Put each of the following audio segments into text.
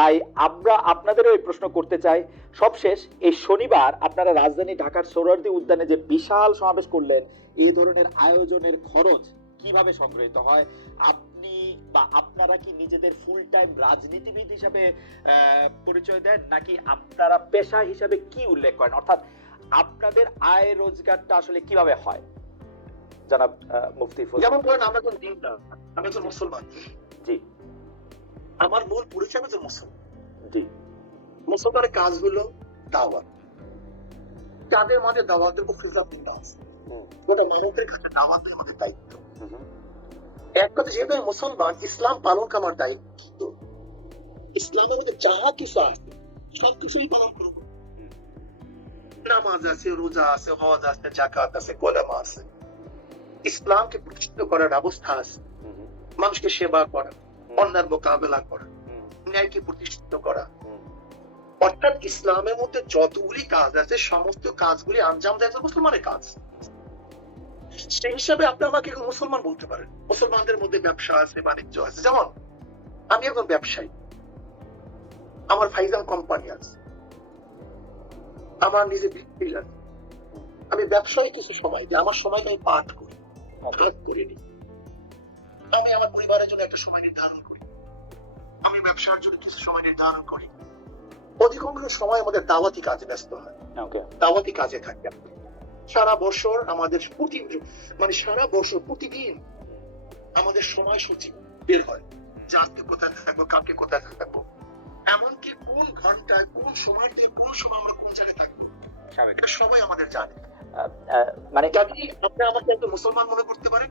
তাই আমরা আপনাদেরও এই প্রশ্ন করতে চাই। সবশেষ, এই শনিবার আপনারা রাজধানী ঢাকার সোহরাওয়ার্দী উদ্যানে যে বিশাল সমাবেশ করলেন এই ধরনের আয়োজনের খরচ কীভাবে সংগৃহীত হয়? আপনি বা আপনারা কি নিজেদের ফুল টাইম রাজনীতিবিদ হিসাবে পরিচয় দেন, নাকি আপনারা পেশা হিসাবে কি উল্লেখ করেন? অর্থাৎ আপনাদের আয় রোজগারটা আসলে কীভাবে হয়? জনাব মুফতি। যেমন ধরেন, আমরা একজন দিন না আমি একজন মুসলমান। আমার মূল পরিচয় একজন মুসলমান। জি। মুসলমানের কাজ হলো দাওয়াত। তাদের মাঝে দাওয়াতের উপর খিলাফ আছে। গোটা কাছে দাওয়াতের আমাদের দায়িত্ব। এক কথা যেহেতু মুসলমান ইসলাম পালন দায়িত্ব। ইসলামের মধ্যে যাহা কিছু আছে পালন করব। নামাজ আছে রোজা আছে হজ আছে জাকাত আছে কোলামা আছে। ইসলামকে প্রতিষ্ঠিত করার ব্যবস্থা আছে। মানুষকে সেবা করা। অন্যার মোকাবেলা করা ন্যায়কে প্রতিষ্ঠিত করা। অর্থাৎ ইসলামের মধ্যে যতগুলি কাজ আছে সমস্ত কাজগুলি আঞ্জাম দেয় মুসলমানের কাজ। সেই হিসাবে আপনি আমাকে মুসলমান বলতে পারেন। মুসলমানদের মধ্যে ব্যবসা আছে বাণিজ্য আছে। যেমন আমি একজন ব্যবসায়ী। আমার ফাইজান কোম্পানি আছে। আমার নিজে আছে। আমি ব্যবসায় কিছু সময় দিই। আমার সময়টা আমি পাঠ করি ভাগ করে নিই। আমি আমার পরিবারের জন্য একটা সময় নির্ধারণ করি আমি ব্যবসার জন্য কিছু সময় নির্ধারণ করি। অধিকাংশ সময় আমাদের দাওয়াতি কাজে ব্যস্ত হয়। দাওয়াতি কাজে থাকি সারা বছর আমাদের প্রতি মানে সারা বছর প্রতিদিন আমাদের সময় সময়সূচি বের হয়। যে আজকে কোথায় থাকব কালকে কোথায় থাকব এমনকি কোন ঘন্টায় কোন সময় দিয়ে কোন সময় আমরা কোন জায়গায় থাকব সময় আমাদের জানে। মানে আপনি আমাকে একজন মুসলমান মনে করতে পারেন?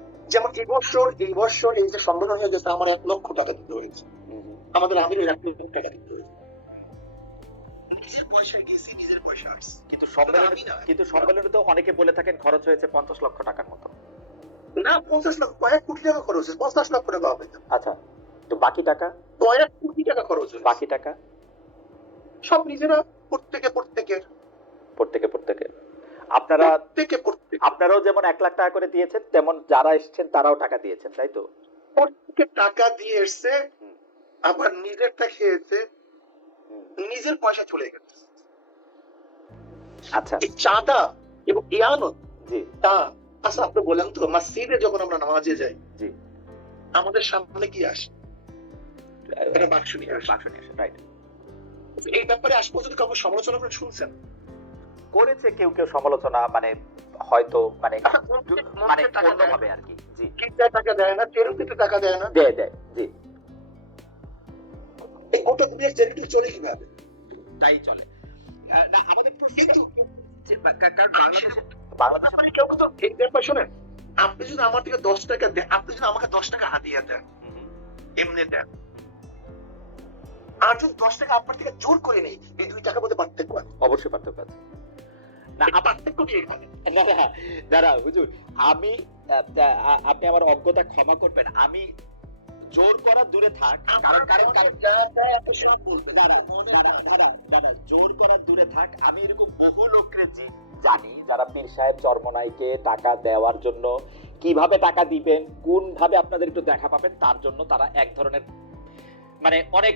যেমন এই বছর এই বছর এই যে সম্মেলন হয়ে গেছে আমার এক লক্ষ টাকা দিতে হয়েছে। আমাদের আমির এক লক্ষ টাকা দিতে হয়েছে। কিন্তু সম্মেলনে কিন্তু সম্মেলনে তো অনেকে বলে থাকেন খরচ হয়েছে পঞ্চাশ লক্ষ টাকার মতো। না পঞ্চাশ লক্ষ কয়েক কোটি টাকা খরচ হয়েছে। পঞ্চাশ লক্ষ টাকা হবে। আচ্ছা তো বাকি টাকা? কয়েক কোটি টাকা খরচ হয়েছে। বাকি টাকা? সব নিজেরা প্রত্যেকে প্রত্যেকের। প্রত্যেকে প্রত্যেকে আপনারা প্রত্যেকে আপনারাও যেমন এক লাখ টাকা করে দিয়েছেন তেমন যারা এসেছেন তারাও টাকা দিয়েছেন তাই তো? প্রত্যেকে টাকা দিয়ে এসছে। আবার নিজেরটা খেয়েছে নিজের পয়সা চলে গেছে। আচ্ছা। চাঁদা এবং ইয়ানত জি। তা আচ্ছা আপনি বলেন তো মসজিদে যখন আমরা নামাজে যাই জি। আমাদের সামনে কি আসে? একটা বাক্স নিয়ে আসে। বাক্স নিয়ে আসেন, right. এই ব্যাপারে আজ পর্যন্ত কাউকে সমালোচনা শুনছেন? করেছে কেউ কেউ সমালোচনা মানে হয়তো মানে মানে টাকা দেয় অন্যভাবে আর কি। জি। টাকা দেয় না টাকা দেয় না। দেয় দেয় জি। গোটা দুনিয়ার চেরিটি চলে কীভাবে? তাই চলে। না আমাদের কিন্তু বাংলাদেশ কেউ তো এই ব্যাপার শোনেন আপনি যদি আমার থেকে দশ টাকা দেন আপনি যদি আমাকে দশ টাকা হাতিয়ে দেন এমনি দেন। আর যদি দশ টাকা আপনার থেকে জোর করে নেই এই দুই টাকার মধ্যে পার্থক্য আছে। অবশ্যই পার্থক্য আছে। না না না দাঁড়া হুজুর আমি আপনি আমার অজ্ঞতা ক্ষমা করবেন। আমি জোর করা দূরে থাক কারণ কারণ কারণ সব বলবে দাঁড়া দাঁড়া দাঁড়া দাঁড়া জোর করা দূরে থাক। আমি এরকম বহু লোককে জানি যারা পীর সাহেব চরমনাইকে টাকা দেওয়ার জন্য কীভাবে টাকা দিবেন কোন ভাবে আপনাদের একটু দেখা পাবেন তার জন্য তারা এক ধরনের মানে অনেক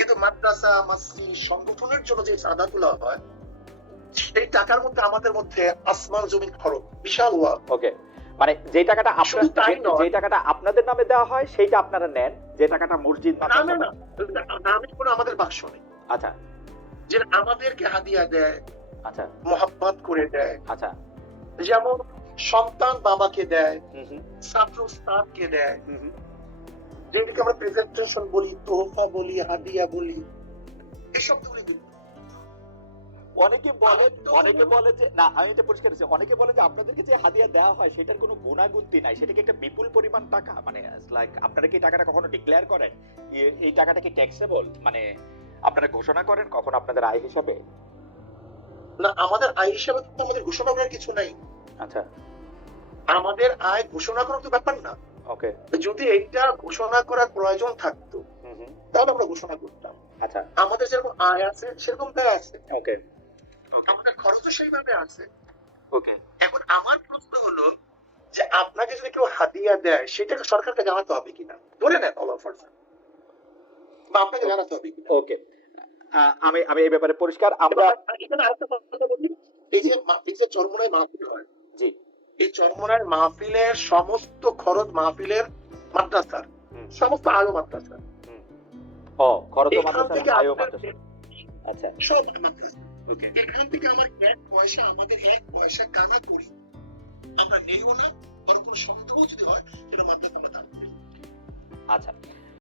কিন্তু মাদ্রাসা মাসজিদ সংগঠনের জন্য যে চাঁদাগুলো হয় সেই টাকার মধ্যে আমাদের মধ্যে আসমান জমিন খরচ। বিশাল ওকে মানে যে টাকাটা যে- টাকাটা আপনাদের নামে দেওয়া হয় সেইটা আপনারা নেন। যে টাকাটা মসজিদ না না নামে কোনো আমাদের বাক্স নেই। আচ্ছা। যে আমাদেরকে হাদিয়া দেয় আচ্ছা। মোহাম্মত করে দেয়। আচ্ছা। যেমন সন্তান বাবাকে দেয় ছাত্র স্যারকে দেয়। যেটাকে আমরা প্রেজেন্টেশন বলি তোহফা বলি হাদিয়া বলি এসব ধরে দিই অনেকে বলে অনেকে বলে যে না আমি এটা পরিষ্কার অনেকে বলে যে আপনাদেরকে যে হাদিয়া দেওয়া হয় সেটার কোনো গুণাগুন্তি নাই। সেটা কি একটা বিপুল পরিমাণ টাকা মানে লাইক আপনারা কি টাকাটা কখনো ডিক্লেয়ার করেন? এই টাকাটা কি ট্যাক্সেবল মানে আপনারা ঘোষণা করেন কখন আপনাদের আয় হিসাবে? না আমাদের আয় হিসাবে তো আমাদের ঘোষণা করার কিছু নাই। আচ্ছা। আমাদের আয় ঘোষণা করার তো ব্যাপার না। ওকে। যদি এইটা ঘোষণা করার প্রয়োজন থাকতো তাহলে আমরা ঘোষণা করতাম। আচ্ছা। আমাদের যেরকম আয় আছে সেরকম ব্যয় আছে। ওকে। আমাদের খরচও সেইভাবে আছে। ওকে। এখন আমার প্রশ্ন হলো যে আপনাকে যদি কেউ হাদিয়া দেয় সেটাকে সরকারকে জানাতে হবে কিনা? ধরে নেন অল অফার বা আপনাকে জানাতে হবে কিনা? ওকে। আমি আমি এই ব্যাপারে পরিষ্কার আমরা এখানে আরেকটা কথা বলি। এই যে এই যে চরমনায় মাহফিল এই চরমনায় মাহফিলের সমস্ত খরচ মাহফিলের মাদ্রাসার সমস্ত আলো মাদ্রাসার। ও খরচ এখান মাদ্রাসা থেকে আয়ও আপনার মাদ্রাসা আচ্ছা। সব মাদ্রাসা। এখান থেকে আমার এক পয়সা আমাদের এক পয়সা কানা করি। আমরা নেইও না বরং কোনো সন্দেহ যদি হয় সেটা মাদ্রাসা আমরা দান আচ্ছা।